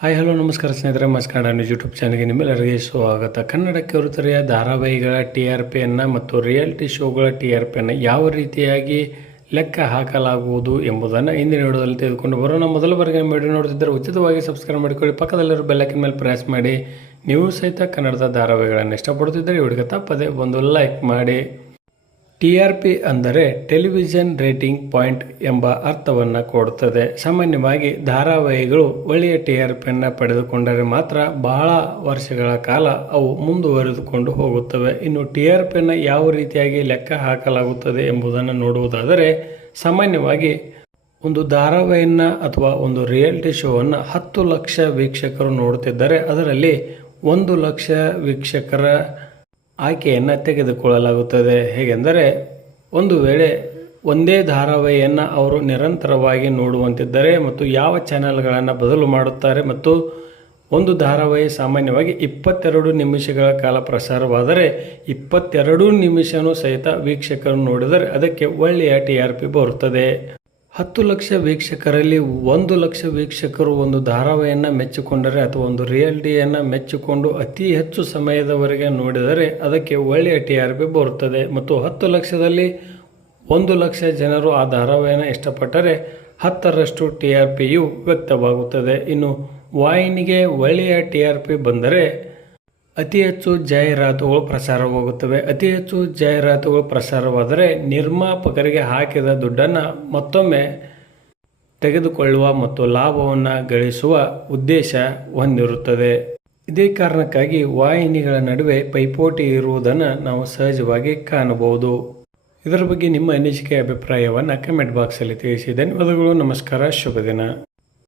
Hi hello ನಮಸ್ಕಾರ ಸ್ನೇಹಿತರೆ, ಮಸ್ಕಾಡ news YouTube ಚಾನಲ್ಗೆ ನಿಮ್ಮೆಲ್ಲರಿಗೆ ಸ್ವಾಗತ. ಕನ್ನಡಕ್ಕೆ ಹೊರತರೆಯ ಧಾರಾವಾಹಿಗಳ ಟಿ ಆರ್ ಪಿಯನ್ನು ಮತ್ತು ರಿಯಾಲಿಟಿ ಶೋಗಳ ಟಿ ಆರ್ ಪಿಯನ್ನು ಯಾವ ರೀತಿಯಾಗಿ ಲೆಕ್ಕ ಹಾಕಲಾಗುವುದು ಎಂಬುದನ್ನು ಇಂದಿನ ವಿಡಿಯೋದಲ್ಲಿ ತೆಗೆದುಕೊಂಡು ಬರೋಣ. ಮೊದಲ ಬಾರಿಗೆ ನಮ್ಮ ವಿಡಿಯೋ ನೋಡ್ತಿದ್ದರೆ ಉಚಿತವಾಗಿ ಸಬ್ಸ್ಕ್ರೈಬ್ ಮಾಡಿಕೊಳ್ಳಿ. ಪಕ್ಕದಲ್ಲಿರೋ ಬೆಲ್ಲೈಕನ್ ಮೇಲೆ ಪ್ರೆಸ್ ಮಾಡಿ. ನೀವು ಸಹಿತ ಕನ್ನಡದ ಧಾರಾವಾಹಿಗಳನ್ನು ಇಷ್ಟಪಡುತ್ತಿದ್ದರೆ ಈ ತಪ್ಪದೆ ಒಂದು ಲೈಕ್ ಮಾಡಿ. ಟಿ ಆರ್ ಪಿ ಅಂದರೆ ಟೆಲಿವಿಷನ್ ರೇಟಿಂಗ್ ಪಾಯಿಂಟ್ ಎಂಬ ಅರ್ಥವನ್ನು ಕೊಡುತ್ತದೆ. ಸಾಮಾನ್ಯವಾಗಿ ಧಾರಾವಾಹಿಗಳು ಒಳ್ಳೆಯ ಟಿ ಆರ್ ಪಿಯನ್ನು ಪಡೆದುಕೊಂಡರೆ ಮಾತ್ರ ಬಹಳ ವರ್ಷಗಳ ಕಾಲ ಅವು ಮುಂದುವರೆದುಕೊಂಡು ಹೋಗುತ್ತವೆ. ಇನ್ನು ಟಿ ಆರ್ ಪಿಯನ್ನು ಯಾವ ರೀತಿಯಾಗಿ ಲೆಕ್ಕ ಹಾಕಲಾಗುತ್ತದೆ ಎಂಬುದನ್ನು ನೋಡುವುದಾದರೆ, ಸಾಮಾನ್ಯವಾಗಿ ಒಂದು ಧಾರಾವಾಹಿಯನ್ನು ಅಥವಾ ಒಂದು ರಿಯಾಲಿಟಿ ಶೋವನ್ನು ಹತ್ತು ಲಕ್ಷ ವೀಕ್ಷಕರು ನೋಡುತ್ತಿದ್ದರೆ ಅದರಲ್ಲಿ ಒಂದು ಲಕ್ಷ ವೀಕ್ಷಕರ ಆಯ್ಕೆಯನ್ನು ತೆಗೆದುಕೊಳ್ಳಲಾಗುತ್ತದೆ. ಹೇಗೆಂದರೆ, ಒಂದು ವೇಳೆ ಒಂದೇ ಧಾರಾವಾಹಿಯನ್ನು ಅವರು ನಿರಂತರವಾಗಿ ನೋಡುವಂತಿದ್ದರೆ ಮತ್ತು ಯಾವ ಚಾನೆಲ್ಗಳನ್ನು ಬದಲು ಮಾಡುತ್ತಾರೆ ಮತ್ತು ಒಂದು ಧಾರಾವಾಹಿ ಸಾಮಾನ್ಯವಾಗಿ ಇಪ್ಪತ್ತೆರಡು ನಿಮಿಷಗಳ ಕಾಲ ಪ್ರಸಾರವಾದರೆ ಇಪ್ಪತ್ತೆರಡು ನಿಮಿಷನೂ ಸಹಿತ ವೀಕ್ಷಕರು ನೋಡಿದರೆ ಅದಕ್ಕೆ ಒಳ್ಳೆಯ ಟಿ ಆರ್ ಪಿ ಬರುತ್ತದೆ. ಹತ್ತು ಲಕ್ಷ ವೀಕ್ಷಕರಲ್ಲಿ ಒಂದು ಲಕ್ಷ ವೀಕ್ಷಕರು ಒಂದು ಧಾರಾವಾಹಿಯನ್ನು ಮೆಚ್ಚಿಕೊಂಡರೆ ಅಥವಾ ಒಂದು ರಿಯಾಲಿಟಿಯನ್ನು ಮೆಚ್ಚಿಕೊಂಡು ಅತಿ ಹೆಚ್ಚು ಸಮಯದವರೆಗೆ ನೋಡಿದರೆ ಅದಕ್ಕೆ ಒಳ್ಳೆಯ ಟಿ ಆರ್ ಪಿ ಬರುತ್ತದೆ. ಮತ್ತು ಹತ್ತು ಲಕ್ಷದಲ್ಲಿ ಒಂದು ಲಕ್ಷ ಜನರು ಆ ಧಾರಾವಾಹಿಯನ್ನು ಇಷ್ಟಪಟ್ಟರೆ ಹತ್ತರಷ್ಟು ಟಿ ಆರ್ ಪಿಯು ವ್ಯಕ್ತವಾಗುತ್ತದೆ. ಇನ್ನು ವಾಹಿನಿಗೆ ಒಳ್ಳೆಯ ಟಿ ಆರ್ ಪಿ ಬಂದರೆ ಅತಿ ಹೆಚ್ಚು ಜಾಹೀರಾತುಗಳು ಪ್ರಸಾರವಾಗುತ್ತವೆ. ಅತಿ ಹೆಚ್ಚು ಜಾಹೀರಾತುಗಳು ಪ್ರಸಾರವಾದರೆ ನಿರ್ಮಾಪಕರಿಗೆ ಹಾಕಿದ ದುಡ್ಡನ್ನು ಮತ್ತೊಮ್ಮೆ ತೆಗೆದುಕೊಳ್ಳುವ ಮತ್ತು ಲಾಭವನ್ನು ಗಳಿಸುವ ಉದ್ದೇಶ ಹೊಂದಿರುತ್ತದೆ. ಇದೇ ಕಾರಣಕ್ಕಾಗಿ ವಾಹಿನಿಗಳ ನಡುವೆ ಪೈಪೋಟಿ ಇರುವುದನ್ನು ನಾವು ಸಹಜವಾಗಿ ಕಾಣಬಹುದು. ಇದರ ಬಗ್ಗೆ ನಿಮ್ಮ ಅನಿಸಿಕೆ ಅಭಿಪ್ರಾಯವನ್ನು ಕಮೆಂಟ್ ಬಾಕ್ಸಲ್ಲಿ ತಿಳಿಸಿ. ಧನ್ಯವಾದಗಳು, ನಮಸ್ಕಾರ, ಶುಭ ದಿನ.